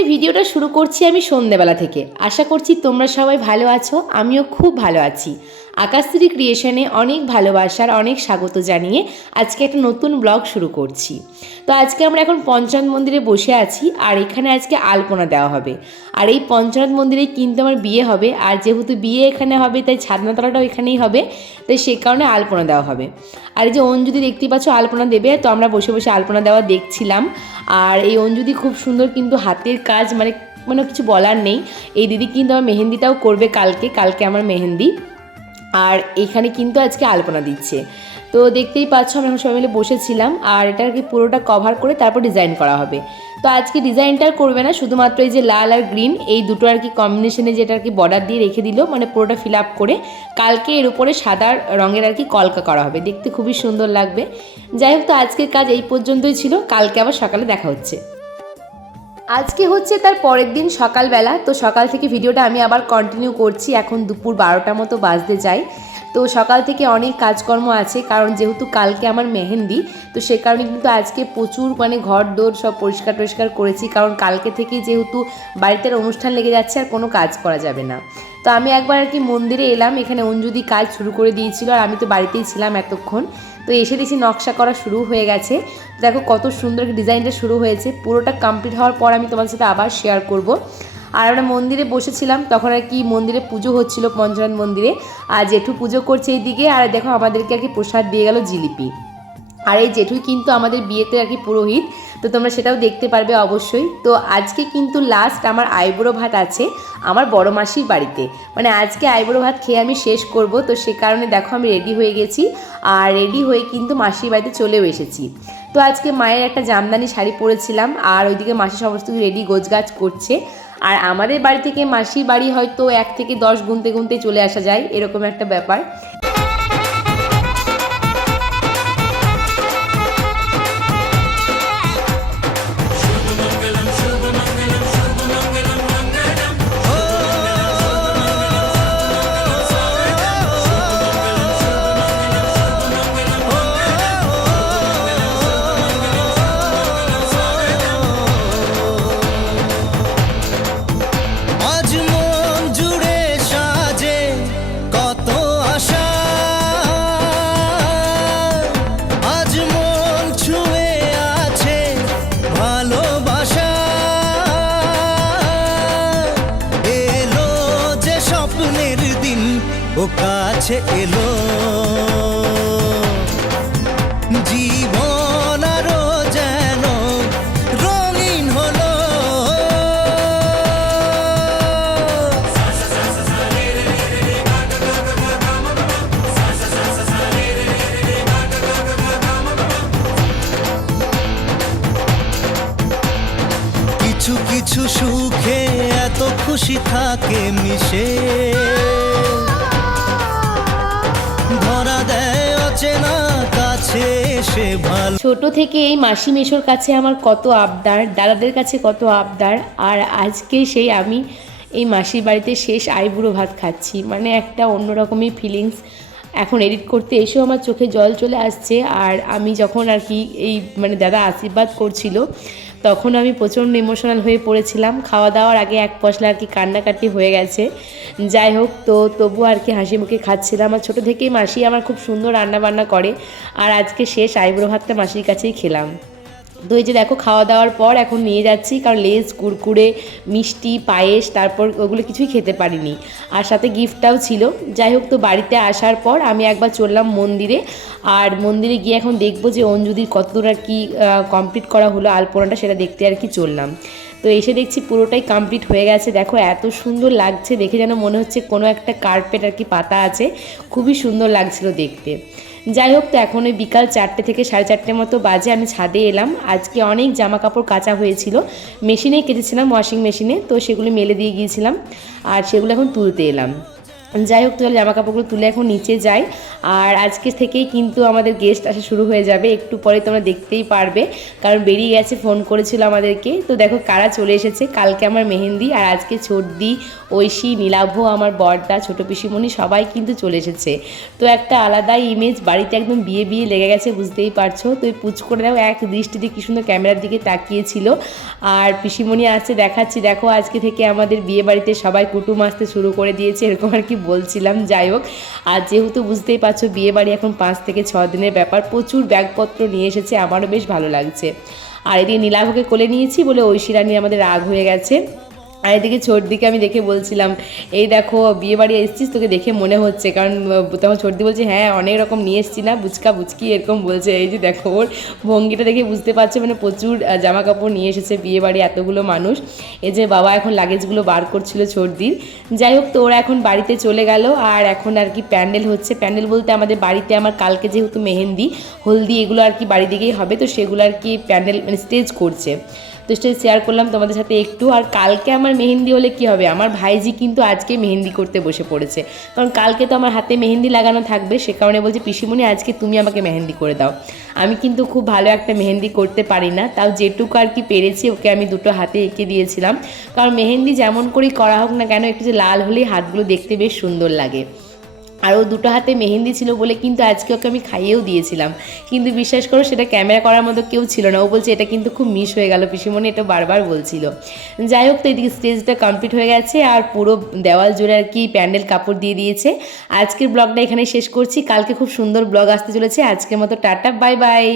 আজকের ভিডিওটা শুরু করছি আমি সন্ধ্যেবেলা থেকে। আশা করছি তোমরা সবাই ভালো আছো, আমিও খুব ভালো আছি। আকাশশ্রী ক্রিয়েশনে অনেক ভালোবাসার অনেক স্বাগত জানিয়ে আজকে একটা নতুন ব্লগ শুরু করছি। তো আজকে আমরা এখন পঞ্চনাথ মন্দিরে বসে আছি, আর এখানে আজকে আলপনা দেওয়া হবে। আর এই পঞ্চনাথ মন্দিরে কিন্তু আমার বিয়ে হবে, আর যেহেতু বিয়ে এখানে হবে তাই ছাদনাতলাটাও এখানেই হবে, তাই সে কারণে আলপনা দেওয়া হবে। আর এই যে অঞ্জুদি দেখতেই পাচ্ছ আলপনা দেবে, তো আমরা বসে বসে আলপনা দেওয়া দেখছিলাম। আর এই অঞ্জুদি খুব সুন্দর কিন্তু হাতের কাজ, মানে কিছু বলার নেই। এই দিদি কিন্তু আমার মেহেন্দিটাও করবে কালকে আমার মেহেন্দি। আর এখানে কিন্তু আজকে আলপনা দিচ্ছে। তো দেখতেই পাচ্ছ আমরা এখন সবাই মিলে বসেছিলাম, আর এটা আর কি পুরোটা কভার করে তারপর ডিজাইন করা হবে। তো আজকে ডিজাইনটা করবে না, শুধুমাত্র এই যে লাল আর গ্রিন এই দুটো আর কি কম্বিনেশনে যেটা আর কি বর্ডার দিয়ে রেখে দিল, মানে পুরোটা ফিল আপ করে কালকে এর উপরে সাদা রঙের আর কি কলকা করা হবে, দেখতে খুবই সুন্দর লাগবে। যাই হোক, তো আজকের কাজ এই পর্যন্তই ছিল, কালকে আবার সকালে দেখা হচ্ছে। আজকে হচ্ছে তার পরের দিন সকালবেলা, তো সকাল থেকে ভিডিওটা আমি আবার কন্টিনিউ করছি। এখন দুপুর 12টা মতো বাজতে যাই। তো সকাল থেকে অনেক কাজকর্ম আছে, কারণ যেহেতু কালকে আমার মেহেন্দি, তো সে কারণে কিন্তু আজকে প্রচুর ঘর দোর সব পরিষ্কার করেছি, কারণ কালকে থেকে যেহেতু বাড়িতে অনুষ্ঠান লেগে যাচ্ছে আর কোনো কাজ করা যাবে না। তো আমি একবার আর কি মন্দিরে এলাম, এখানে অঞ্জুদি কাজ শুরু করে দিয়েছিল, আর আমি তো বাড়িতেই ছিলাম এতক্ষণ। তো এসে দেখছি নকশা করা শুরু হয়ে গেছে। দেখো কত সুন্দর ডিজাইনটা শুরু হয়েছে। পুরোটা কমপ্লিট হওয়ার পর আমি তোমাদের সাথে আবার শেয়ার করব। আর আমরা মন্দিরে বসেছিলাম, তখন আর কি মন্দিরে পুজো হচ্ছিল, পঞ্চনাথ মন্দিরে। আর জেঠু পুজো করছে এইদিকে, আর দেখো আমাদেরকে আর কি প্রসাদ দিয়ে গেল জিলিপি। আর এই জেঠুই কিন্তু আমাদের বিয়েতে আর কি পুরোহিত, তো তোমরা সেটাও দেখতে পারবে অবশ্যই। তো আজকে কিন্তু লাস্ট আমার আইবুড়ো ভাত আছে আমার বড় মাসির বাড়িতে, মানে আজকে আইবুড়ো ভাত খেয়ে আমি শেষ করব। তো সে কারণে দেখো আমি রেডি হয়ে গেছি, আর রেডি হয়ে কিন্তু মাসির বাড়িতে চলেও এসেছি। তো আজকে মায়ের একটা জামদানি শাড়ি পরেছিলাম, আর ওইদিকে মাসি সমস্ত রেডি গোছগাছ করছে। আর আমাদের বাড়ি থেকে মাসির বাড়ি হয়তো 1 থেকে 10 গুনতে গুনতে চলে আসা যায়, এরকম একটা ব্যাপার। ও কাছে এলো জীবন আরো যেন রঙিন হলো। কিছু কিছু সুখে এত খুশি থাকে মিশে, ছোট থেকে এই মাসি মেশোর কাছে আমার কত আবদার, দাদাদের কাছে কত আবদার, আর আজকে সেই আমি এই মাসির বাড়িতে শেষ আইবুড়ো ভাত খাচ্ছি, মানে একটা অন্যরকমই ফিলিংস। এখন এডিট করতে এসেও আমার চোখে জল চলে আসছে। আর আমি যখন আর কি এই দাদা আশীর্বাদ করছিল, তখন আমি প্রচণ্ড ইমোশনাল হয়ে পড়েছিলাম। খাওয়া দাওয়ার আগে এক পশলা আর কি কান্নাকাটি হয়ে গেছে। যাই হোক, তো তবু আর কি হাসি মুখে খাচ্ছিলাম। আর ছোটো থেকেই মাসি আমার খুব সুন্দর রান্নাবান্না করে, আর আজকে শেষ আইবুড়ো ভাতটা মাসির কাছেই খেলাম। তো এই যে দেখো খাওয়া দাওয়ার পর এখন নিয়ে যাচ্ছি, কারণ লেজ কুরকুরে মিষ্টি পায়েস তারপর ওগুলো কিছুই খেতে পারিনি, আর সাথে গিফটটাও ছিল। যাই হোক, তো বাড়িতে আসার পর আমি একবার চললাম মন্দিরে, আর মন্দিরে গিয়ে এখন দেখবো যে অঞ্জুদির কতদূর আর কি কমপ্লিট করা হলো আলপনাটা, সেটা দেখতে আর কি চললাম। তো এসে দেখছি পুরোটাই কমপ্লিট হয়ে গেছে। দেখো এত সুন্দর লাগছে দেখে, যেন মনে হচ্ছে কোনো একটা কার্পেট আর কি পাতা আছে, খুবই সুন্দর লাগছিল দেখতে। যাই হোক, তো এখন ওই বিকাল 4টে থেকে 4:30 মতো বাজে, আমি ছাদে এলাম। আজকে অনেক জামা কাপড় কাচা হয়েছিল, মেশিনেই কেচেছিলাম, ওয়াশিং মেশিনে, তো সেগুলো মেলে দিয়ে গিয়েছিলাম, আর সেগুলো এখন তুলতে এলাম। যাই হোক, তাহলে জামা কাপড়গুলো তুলে এখন নিচে যাই। আর আজকে থেকেই কিন্তু আমাদের গেস্ট আসা শুরু হয়ে যাবে, একটু পরে তোমরা দেখতেই পারবে, কারণ বেরিয়ে গেছে, ফোন করেছিল আমাদেরকে। তো দেখো কারা চলে এসেছে। কালকে আমার মেহেন্দি, আর আজকে ছোটদি, ঐশী, নীলাভ, আমার বড়দা, ছোটো পিসিমণি সবাই কিন্তু চলে এসেছে। তো একটা আলাদাই ইমেজ, বাড়িতে একদম বিয়ে বিয়ে লেগে গেছে, বুঝতেই পারছো। তো এই পুচ করে দেখো এক দৃষ্টিতে কি সুন্দর ক্যামেরার দিকে তাকিয়েছিল। আর পিসিমণি আসছে, দেখাচ্ছি দেখো আজকে থেকে আমাদের বিয়ে বাড়িতে সবাই কুটুম আসতে শুরু করে দিয়েছে, এরকম আর কি বলছিলাম। যাই হোক, আর যেহেতু বুঝতেই পারছো বিয়ে বাড়ি এখন 5 থেকে 6 দিনের ব্যাপার, প্রচুর ব্যাগপত্র নিয়ে এসেছে, আমারও বেশ ভালো লাগছে। আর এদিকে নীলাভকে কোলে নিয়েছি বলে ঐশী রানী আমাদের রাগ হয়ে গেছে। আর এদিকে ছোটদিকে আমি দেখে বলছিলাম, এই দেখো বিয়ে বাড়ি এসেছিস, তোকে দেখে মনে হচ্ছে, কারণ তখন ছোটদি বলছে হ্যাঁ অনেক রকম নিয়ে এসেছি না, বুচকা বুচকি এরকম বলছে। এই যে দেখো ওর ভঙ্গিটা দেখে বুঝতে পারছে, মানে প্রচুর জামা কাপড় নিয়ে এসেছে বিয়ে বাড়ি, এতগুলো মানুষ। এই যে বাবা এখন লাগেজগুলো বার করছিল ছোটদির। যাই হোক, তো ওরা এখন বাড়িতে চলে গেল। আর এখন আর কি প্যান্ডেল হচ্ছে, প্যান্ডেল বলতে আমাদের বাড়িতে আমার কালকে যেহেতু মেহেন্দি, হলদি এগুলো আর কি বাড়ি দিকেই হবে, তো সেগুলো আর কি প্যান্ডেল মানে স্টেজ করছে। তো সেটা শেয়ার করলাম তোমাদের সাথে একটু। আর কালকে আমার মেহেন্দি হলে কি হবে, আমার ভাইজি কিন্তু আজকে মেহেন্দি করতে বসে পড়েছে, কারণ কালকে তো আমার হাতে মেহেন্দি লাগানো থাকবে, সে কারণে বলছে পিসিমণি আজকে তুমি আমাকে মেহেন্দি করে দাও। আমি কিন্তু খুব ভালো একটা মেহেন্দি করতে পারি না, তাও যেটুকু আর কি পেরেছি ওকে আমি দুটো হাতে এঁকে দিয়েছিলাম, কারণ মেহেন্দি যেমন করেই করা হোক না কেন একটু যে লাল হলেই হাতগুলো দেখতে বেশ সুন্দর লাগে। আর ও দুটো হাতে মেহেন্দি ছিল বলে কিন্তু আজকে ওকে আমি খাইয়েও দিয়েছিলাম, কিন্তু বিশ্বাস করো সেটা ক্যামেরা করার মতো কেউ ছিল না। ও বলছে এটা কিন্তু খুব মিস হয়ে গেল পিসিমণি, এটা বারবার বলছিল। যাই হোক, তো এদিকে স্টেজটা কমপ্লিট হয়ে গেছে, আর পুরো দেওয়াল জুড়ে আর কি প্যান্ডেল কাপড় দিয়ে দিয়েছে। আজকের ব্লগটা এখানে শেষ করছি, কালকে খুব সুন্দর ব্লগ আসতে চলেছে। আজকের মতো টাটা, বাই বাই।